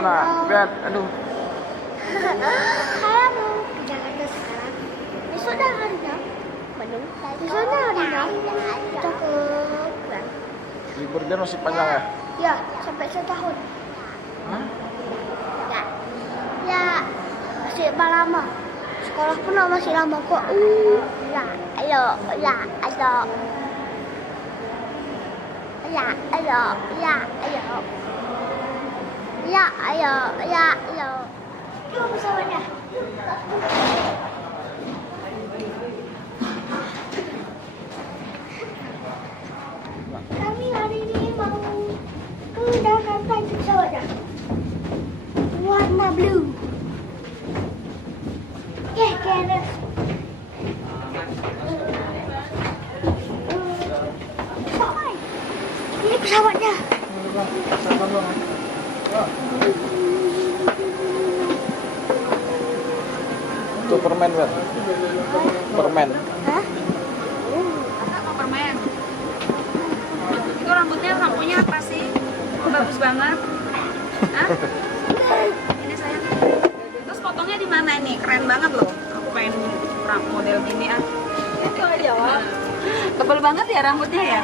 Mana? Lihat, aduh. Saya mau ke Jakarta sekarang. Besoknya harinya Bandung. Besoknya harinya kita ke Kran. Libur dia masih panjang ya? Ya, sampai setahun. Hah? Ya, ya masih lama. Sekolah pun masih lama kok. Ya, ayo, ya, ayo. Ya, ayo, ya, ayo. Ya, ayo, ya, ayo. Yuk pesawatnya. Kami hari ini mau ke Jakarta itu pesawatnya. Warna blue. Keren. Ini pesawatnya. Itu permen, Ber. Permen. Hah? Apa permen? Itu rambutnya apa sih? Bagus banget. Hah? Ini sayang. Terus potongnya di mana ini? Keren banget loh. Aku pengen model gini ah. Itu aja wah. Tebel banget ya rambutnya ya.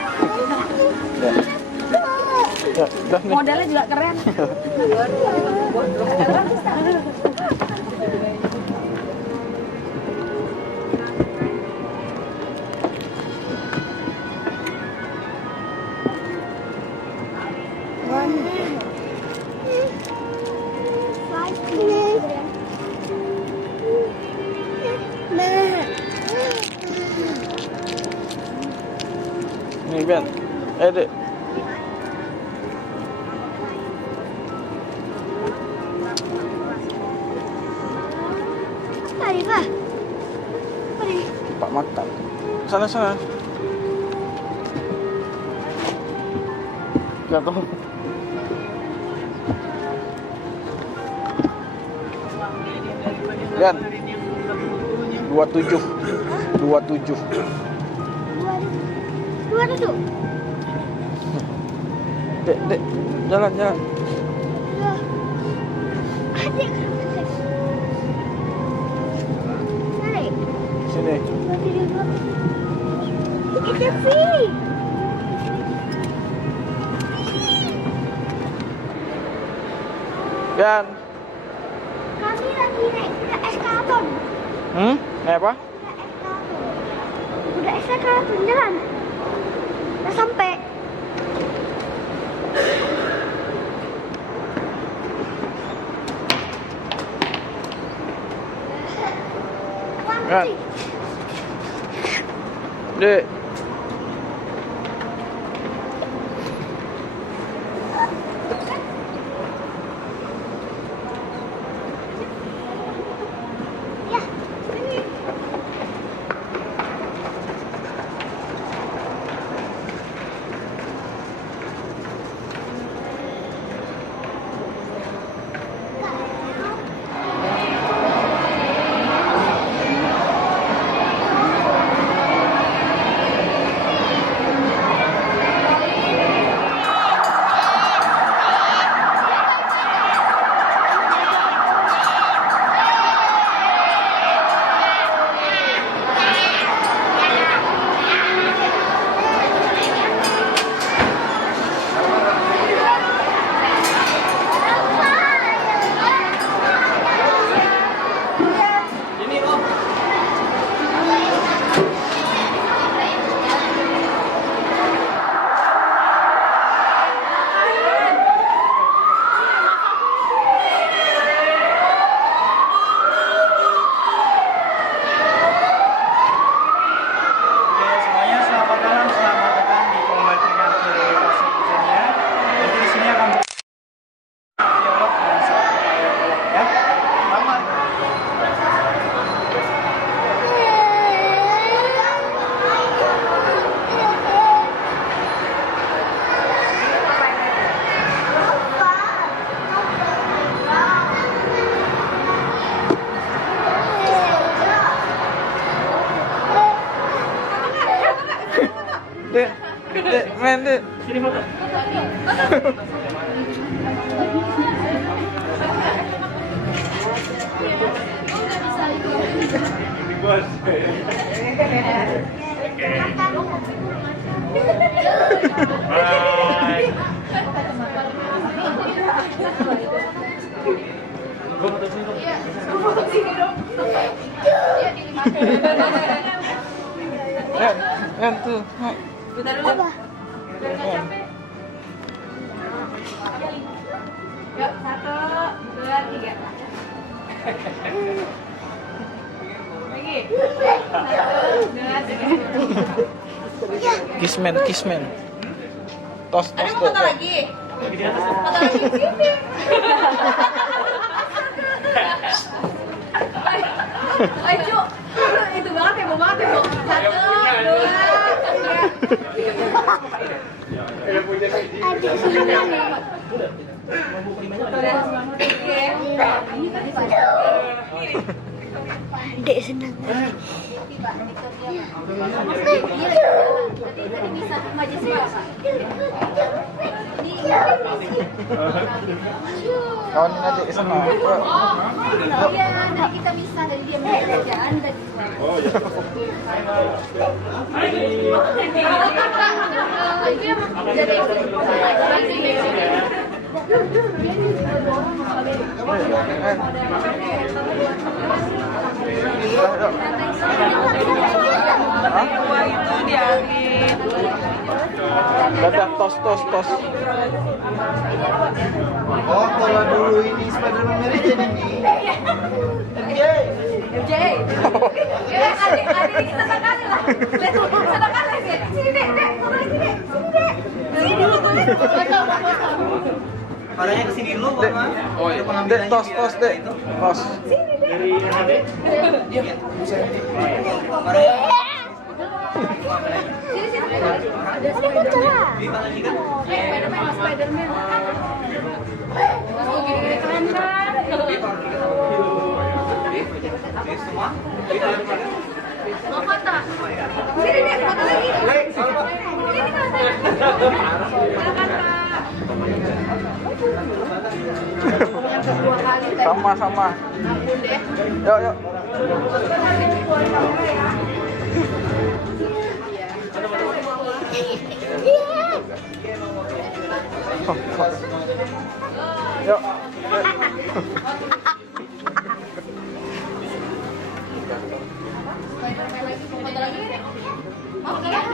Ya, udah nih. Modelnya juga keren. Nih, Ben. Dek. Tadi Pak. Tadi. Pak makan. Sana. Jatuh. Ben. 27. 27. Dua tujuh. Dek. Jalan. Adik. Naik. Sini. It's a free. Ben. Kami lagi naik kuda eskalator. Naik apa? Kuda eskalator jalan. Udah sampai. Ben. Dek. Ya. Tuh. Bentar dulu. Apa? Biar nggak capek. Yuk, 1, 2, 3. Lagi. 1, 2, 3. Kismen. Tos Ada mau foto lagi? Foto lagi di sini. Ayo, itu banget ya, mau banget ya, Bu. 1, 2, 3. Adik senang. Adik senang. Kawan adik sana. Iya, nanti kita bisa dari dia kerjaan dan itu diangin. Dadah tos. Oh, kalau dulu ini Spiderman Mary Jane ini. MJ. Ya, adik kita tekan lah. Lihat tuh, kita tekan lagi. Sini, Dek. Foto lagi, Dek. Sini, Dek. Sini dulu, boleh. Foto. Parahnya kesini dulu, Dek. Mama. Oh iya. Dek tos, Dek. Tos. Parahnya Ada kucing. Spiderman. Oh, gini-gini keren kan? Mau foto? Sini, Dek. Foto lagi. Sini, Kak. Sama. Ampun deh. Yuk. Yuk. Foto lagi, Dek. Mau foto lagi?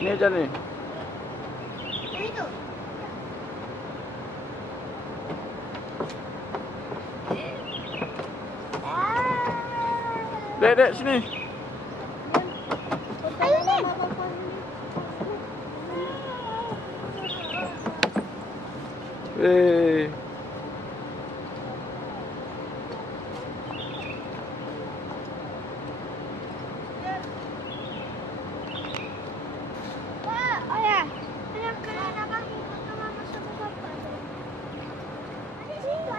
Ini aja nih. Itu. Dek, sini. Ayo, Nen. Pak, oh ya. Ada apa? Sama sama papa. Ada di situ.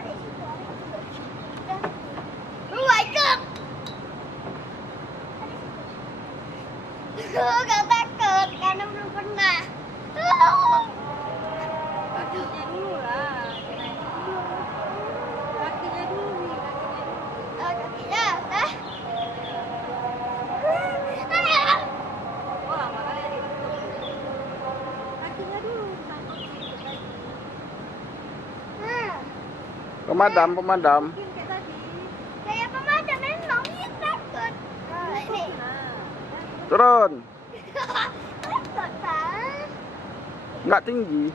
Oh my god. Gak takut karena belum pernah. Kakinya dulu lah. Kakinya dulu nih, kakinya dulu. Oh, lama kali ya. Kakinya dulu. Pemadam. Mungkin kayak tadi. Kayak pemadam memang ini takut. Ini. Turun. Takut, Pak. Nggak tinggi.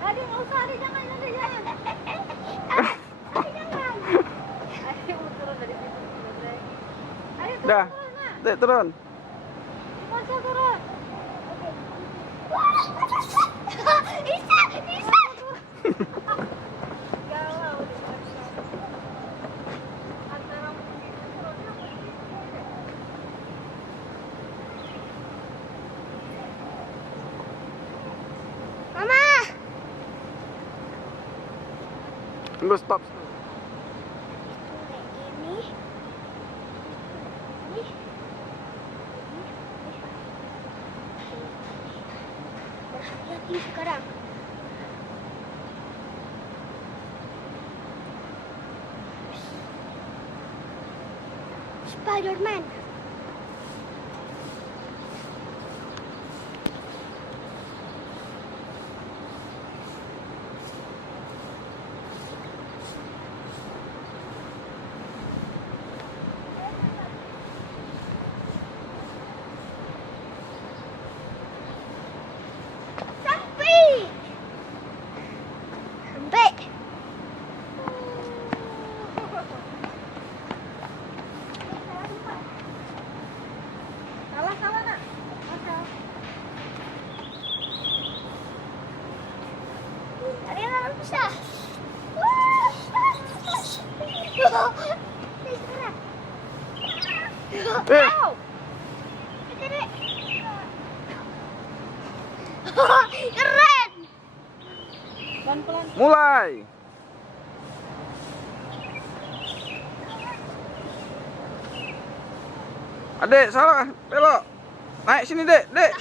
Adi nggak usah, Adi jangan. Adi jangan. Adi mau turun dari situ. Adi turun, Dah. turun, Nak. Dek, turun. Masa turun. Bisa. Tunggu stop. Ini. Berhati-hati sekarang. Spider-Man. Sampai. Salah nak. Ada yang bisa. Keren. Pelan-pelan. Mulai. Adek, salah. Belok. Naik sini, Dek. Dek.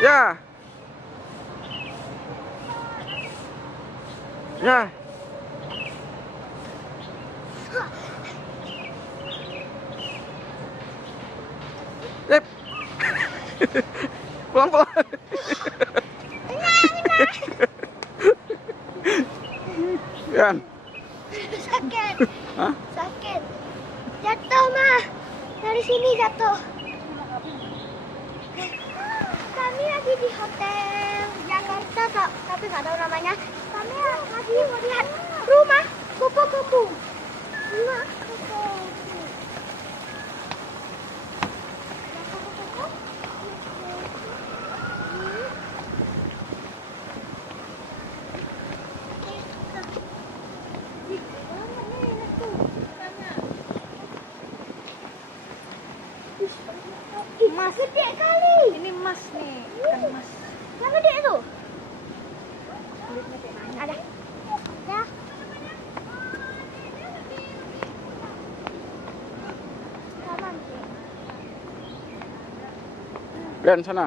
Ya. Ya. Dek. Pelan-pelan. Yan. Sakit. Hah? Sakit. Jatuh, mah. Dari sini jatuh. Kami lagi di hotel Jakarta, tapi nggak tahu namanya. Kami lagi melihat rumah kupu-kupu. Rumah kupu-kupu. Emas gede kali. Ini emas nih, ikan emas. Yang gede itu. Ada. Ya. Taman sih. Gan sana.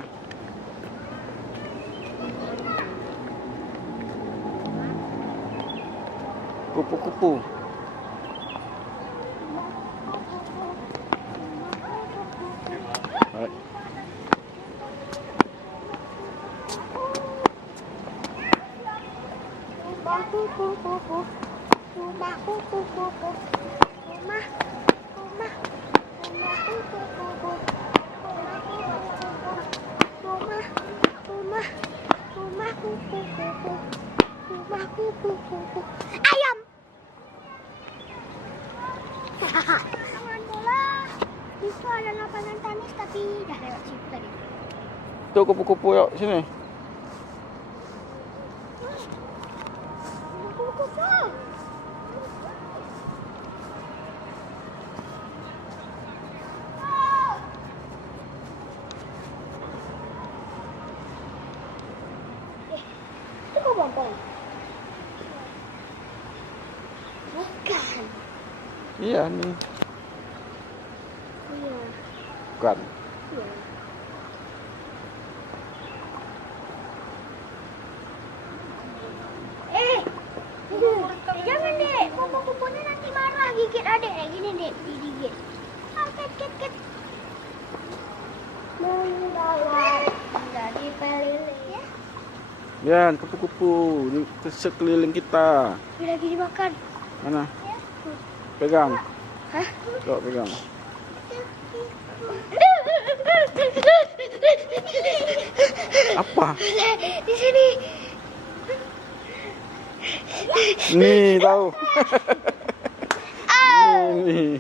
Kupu-kupu. Baik. Rumah kupu-kupu. Rumah kupu-kupu. Rumah. Rumah. Rumah kupu-kupu. Rumah. Rumah. Rumah kupu-kupu. Rumah kupu-kupu. Ayam. Lapangan bola. Itu ada lapangan tenis tapi dah lewat situ tadi. Tuh kupu-kupu yuk sini. Kupu-kupu. Itu kok bonbon? Bukan. Iya nih. Iya. Bukan. Iya. Jangan dek, kupu-kupunya nanti marah gigit adek kayak gini dek, digigit. Ket. Mendarat dari peliling ya. Yan, kupu-kupu di sekeliling kita. Lagi dimakan. Mana? Pegang. Hah? Coba pegang. Apa? Di sini. Nih tahu. Nih.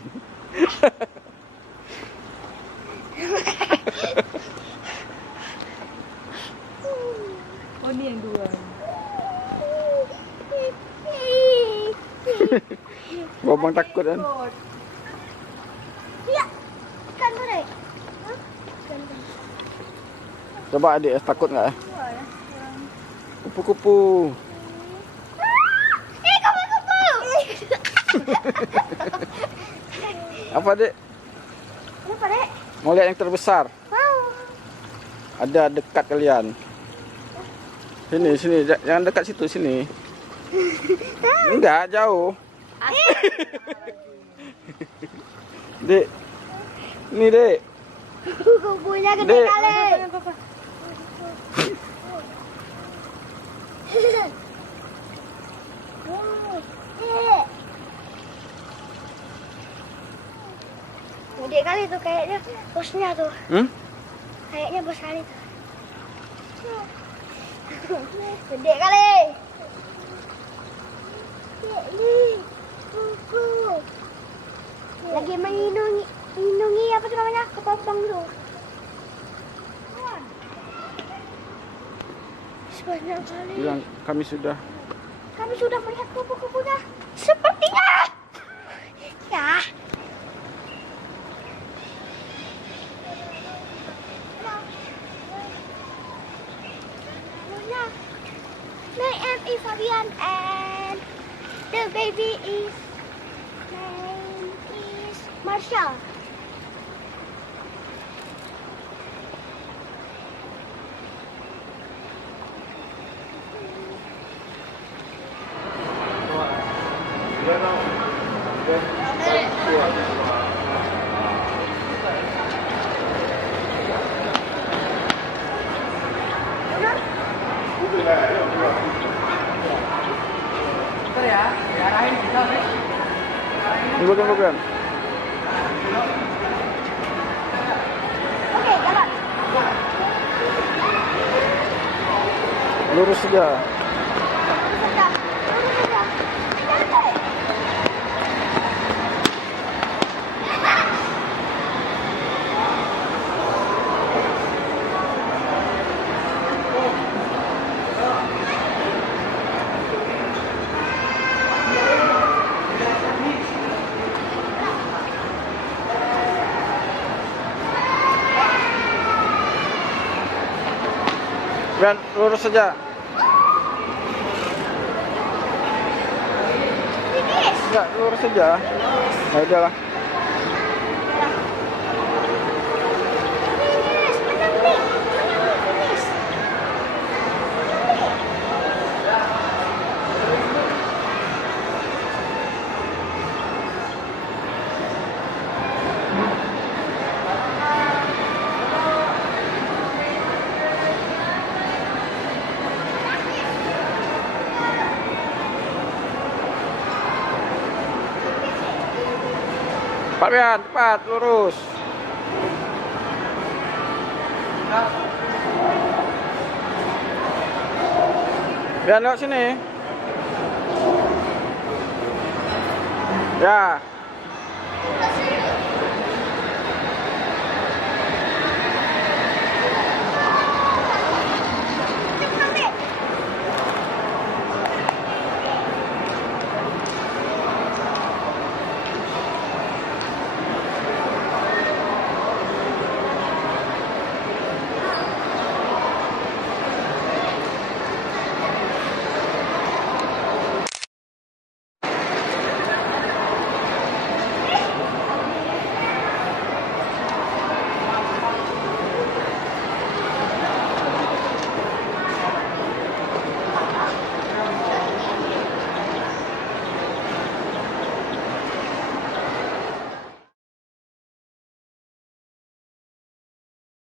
Oh, ini yang dua. Bobang takut kan? Iya. Ikan tuh dek. Hah? Ikan tuh. Coba adik takut nggak ya? Kupu-kupu. Kupu-kupu. Apa, Dek? Kenapa, Dek? Mau lihat yang terbesar? Mau. Ada dekat kalian. Sini, jangan dekat situ, sini. Enggak, jauh. Dek. Ini, Dek. Kukunya gede Dek. kali. Dek. Gede kali tuh kayaknya bosnya tuh. Kayaknya bos kali tuh. Gede kali. Kuku. Lagi melindungi apa tuh namanya? Kepompong tuh. Sebanyak kali. Bilang kami sudah. Kami sudah melihat kupu-kupunya. Sepertinya. Ya. My name is Fabian and the baby is name is Marshall. Bukan. Oke, jalan. Lurus saja. Lurus saja. Santai. Biar lurus saja. Finish. Enggak, lurus saja. Ya udahlah. Finish. Menang nih. Finish. Pak Bian, cepat, lurus. Bian, lewat sini. Ya.